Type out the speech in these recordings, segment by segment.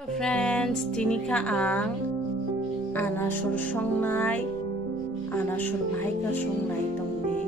Hello friends, dinika ang anasur songnai, anasur bahika songnai tongdi.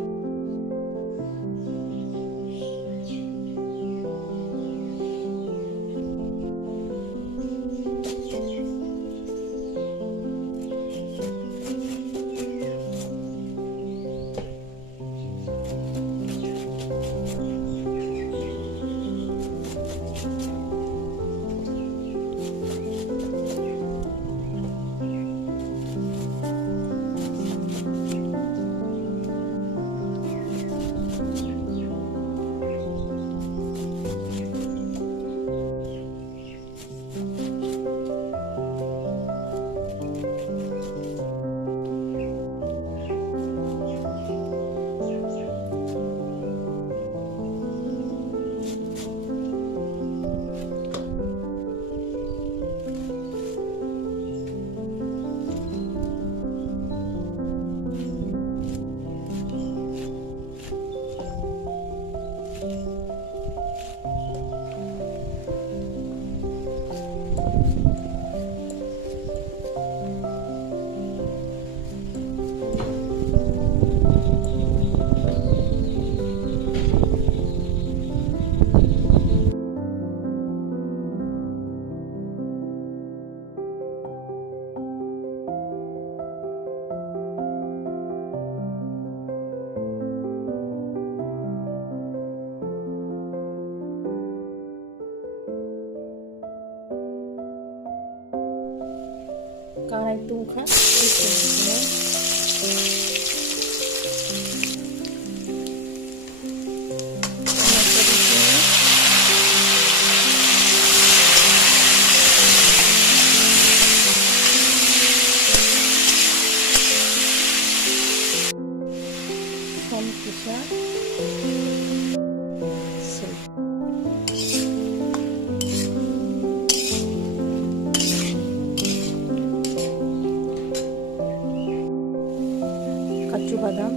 Karai tungkha kaju badam,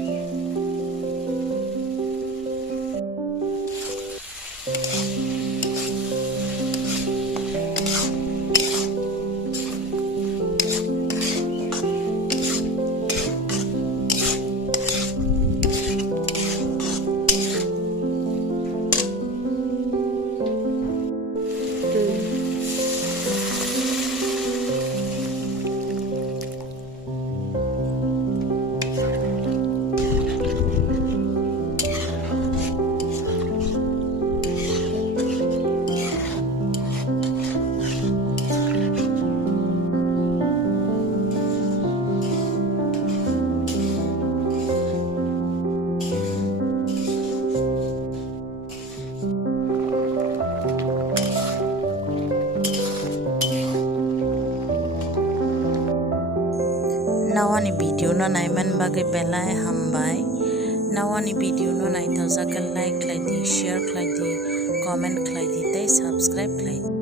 nawani video no naiman bagai belai hambai nawani video no naithaw jagal like khlai di share khlai di comment khlai di tei subscribe khlai di.